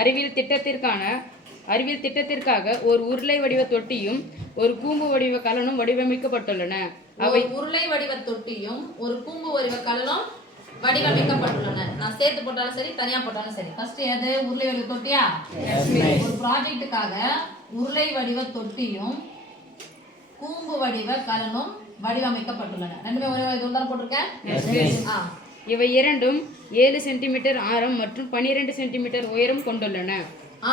அறிவியல் திட்டத்திற்காக ஒரு உருளை வடிவ தொட்டியும் ஒரு கூம்பு வடிவ கலனும் வடிவமைக்கப்பட்டுள்ளன. அவை உருளை வடிவ தொட்டியும் ஒரு கூம்பு வடிவ கலனும் வடிவமைக்கப்பட்டுள்ளன. நான் சேர்த்து போட்டாலும் சரி, தனியா போட்டாலும் சரி. ஃபர்ஸ்ட் எது? உருளை வடிவ தொட்டியா? ஒரு ப்ராஜெக்ட்டுக்காக உருளை வடிவ தொட்டியும் கூம்பு வடிவ கலனும் வடிவமைக்கப்பட்டுள்ளன. ரெண்டுமே ஒரே இது தான் போட்டிருக்கேன். இவை இரண்டும் 7 சென்டிமீட்டர் ஆரம் மற்றும் 12 சென்டிமீட்டர் உயரம் கொண்டுள்ளன.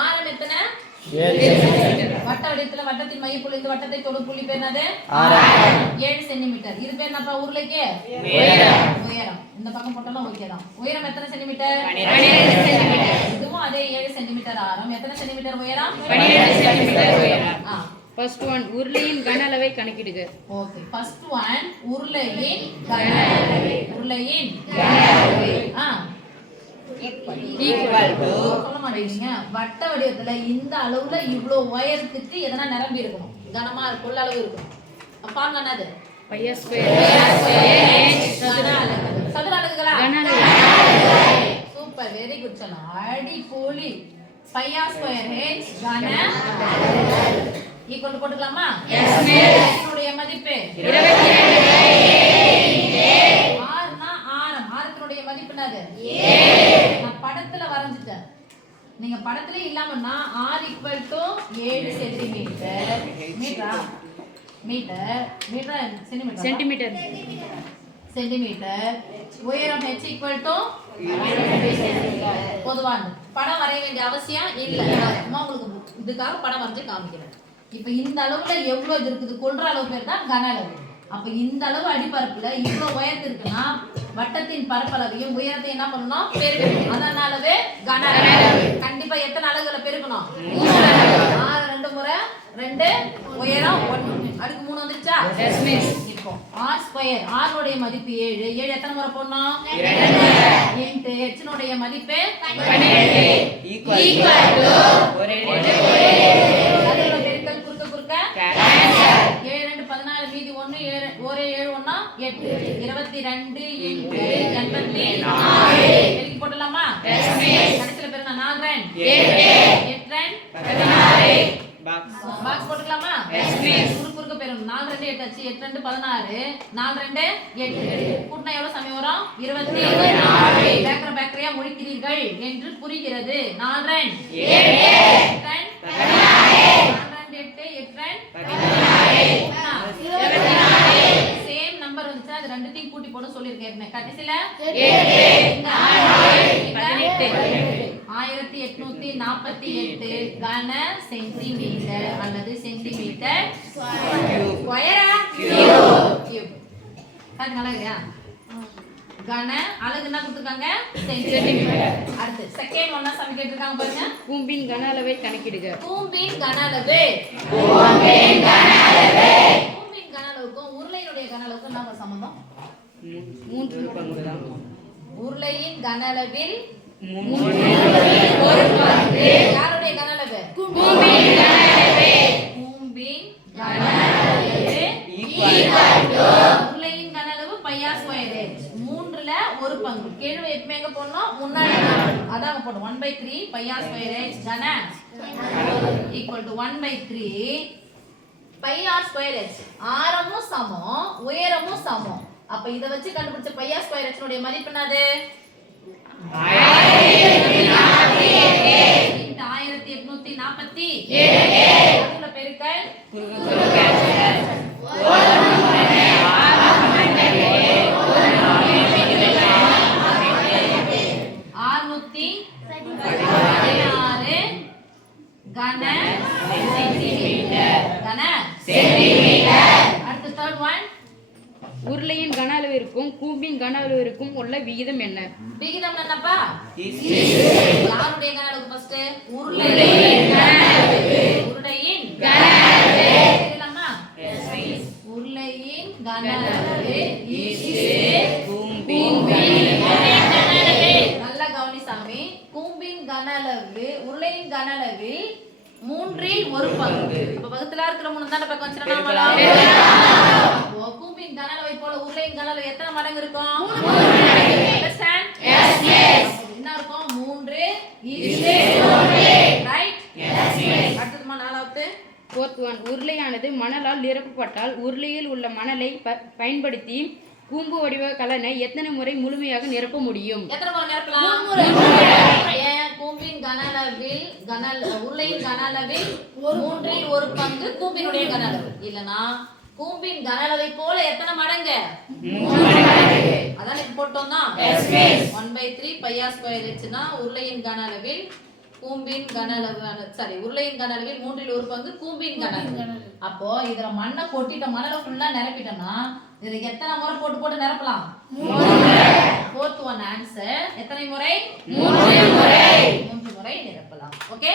ஆரம் எத்தனை? வட்ட வடிவத்துல வட்டத்தின் மையப்புள்ளி இந்த வட்டத்தை தொடும் புள்ளி பேர் என்னது? 7 சென்டிமீட்டர். இது பேர் என்னப்பா உருளைக்கு? உயரம். இந்த பக்கம் போட்டாலும் ஓகே தான். உயரம் எத்தனை சென்டிமீட்டர்? 12 சென்டிமீட்டர். இதுவும் அதே 7 சென்டிமீட்டர் ஆரம். எத்தனை சென்டிமீட்டர் உயரம்? 12 சென்டிமீட்டர் உயரம். ஃபர்ஸ்ட் ஒன் உருளையின் கன அளவை கணக்கிடுக. ஓகே, ஃபர்ஸ்ட் ஒன் உருளையின் கன அளவை. உருளையின் கன அளவை ஈக்குவல் டு சொல்ல மாட்டீங்க. வட்ட வடிவத்துல இந்த அளவுல இவ்ளோ உயரத்துக்கு எதனா நிரம்பி இருக்கணும். கனமா கொள்ள அளவு இருக்கணும். பாருங்க என்னது? பை ஸ்கொயர் சதுர அலகுகளா? கன அளவு. சூப்பர், வெரி குட் சொன்னா. அடி போலி. பை ஸ்கொயர் h கன ஈக்குவல் போட்டுக்கலாமா? Yes miss. இதனுடைய மதிப்பு 22. ஆர்னா ஆரம். ஆரத்தினுடைய மதிப்பு என்னது? நான் படத்துல வரைஞ்சிட்டேன். நீங்க படத்துல இல்லாமன்னா r = 7 centimetre. Metre centimetre centimetre. உயரம் h = பொதுவான படம் வரைய வேண்டிய அவசியம் இல்லை. அம்மா உங்களுக்கு இதுக்காக படம் வரைஞ்சு காமிக்கிறேன். இப்ப இந்த அளவுல எவ்வளவு இது இருக்குது? கொள்ற அளவு பேர் தான் கன அளவு. அப்ப இந்த அளவு அடிப்பரப்புல இவ்வளவு உயரத்து இருக்குன்னா வட்டத்தின் பரப்பளவையும் உயரத்தையும் என்ன பண்ணணும்? பெருக்கணும். அதனாலவே கன அளவு. கண்டிப்பா எத்தனை அலகுகளை பெருக்கணும்? 6 2 முறை 2 உயரம் 1 அடுக்கு 3 வந்துச்சா? Yes miss. இப்போ r ஸ்கொயர் r உடைய மதிப்பு 7. 7 எத்தனை முறை போடணும்? 2 இன்டு h உடைய மதிப்பு 12 ஈக்குவல் டு ஒரே அதோட பெருக்கல் குறுக்க கேன்சல். 7 2 14 மீதி 1 ஒரே 7 1 8 22 இன்டு 84 பெருக்கி போடலாமா? Yes miss. கடைசில பெருங்க 4 2 8 8 16 பாக்ஸ் போட்டுக்கலாமா? Yes miss. குறுக்க பெரும் 4 2 8 ஆச்சு. 8 2 16 4 2 8 கூட்டினா எவ்வளவு சமயம் வரும்? 24. பேக்கரியா முழிக்கிறீர்கள் என்று புரிகிறது. 4 2 8 சேம் நம்பர் வந்துச்சா? அது ரெண்டுத்தையும் கூட்டி போட சொல்லிருக்கேன். கடைசில 1848 கன சென்டிமீட்டர் அல்லது சென்டிமீட்டர் ஸ்கொயரா கியூப். நல்லா இல்லையா? கன அலகு என்ன கொடுத்துருக்காங்க? சென்டிமீட்டர். அடுத்து செகண்ட் ஒன்னா சம் கேட்டிருக்காங்க பாருங்க. கூம்பின் கன அளவை கணக்கிடுக. கூம்பின் கன அளவுக்கும் உருளையினுடைய கன அளவுக்கும் என்ன சம்பந்தம்? 3 பங்கு தான். உருளையின் கன அளவில் 3 ஒரு பங்கு. யாருடைய கன அளவு? கூம்பின் கன அளவை. கூம்பின் கன அளவு ஈக்குவல் டு உருளையின் கன அளவு பை ஸ்கொயர் h. 3ல ஒரு பங்கு. கேள்வி எப்பமே எங்க போடணும்? முன்னாடி. அதான் போடும் 1/3 பை ஸ்கொயர் h கன equal to 1/3 pi square h. ஆரமும் சமம், உயரமும் சமம். அப்ப இத வச்சு கண்டுபிடிச்ச பை ஸ்கொயர் h உடைய மதிப்பு என்னது? 1847. அதுல பெருக்கல் கன சென்டிமீட்டர். அடுத்து third one. உருளையின் கன அளவிற்கும் கூம்பின் கன அளவிற்கும் உள்ள விகிதம் என்ன? விகிதம் என்னப்பா? யாருடைய கன அளவு? ஃபர்ஸ்ட் உருளையின் கன அளவு. உருளையின் கன அளவு எழுதலாமா? Yes miss. உருளையின் கன அளவு கூம்பின் கன அளவு. நல்லா கவனி சாமி. கூம்பின் கன அளவு உருளையின் கன அளவில் 3ல் ஒரு பங்கு. அப்ப பக்கத்துல இருக்கிற 3 தான பக்கம் வச்சிரலாமா? அப்போ கூம்பின் கன அளவை போல உருளையின் கன அளவு எத்தனை மடங்கு இருக்கும்? 3 மடங்கு. அண்டர்ஸ்டாண்ட்? Yes yes. என்ன இருக்கும்? 3 3 1 உருளையானது மணலால் நிரப்பப்பட்டால் உருளையில் உள்ள மணலை பயன்படுத்தி கூம்பு வடிவ கலனை எத்தனை முறை முழுமையாக நிரப்ப முடியும்? எத்தனை முறை நிரப்பலாம்? ஏன் கூம்பின் உருளையின் கன அளவில் 1/3 கூம்பினுடைய கன அளவு. இல்லனா கூம்பின் கன அளவை போல எத்தனை மடங்கு? 3 மடங்கு. அதான் இப்ப போட்டோம்னா 1/3 πr² ஹெச்னா உருளையின் கன அளவில் கூம்பின் கன அளவு உருளையின் கன அளவில் 1/3 கூம்பின் கன அளவு. அப்போ இதுல மண்ணை கொட்டிட்ட மணலை ஃபுல்லா நிரப்பிட்டோம்னா இதுல எத்தனை முறை போட்டு நிரப்பலாம்? 3 முறை. fourth one answer எத்தனை முறை? 3 முறை. 3 முறை நிரப்பலாம். ஓகே?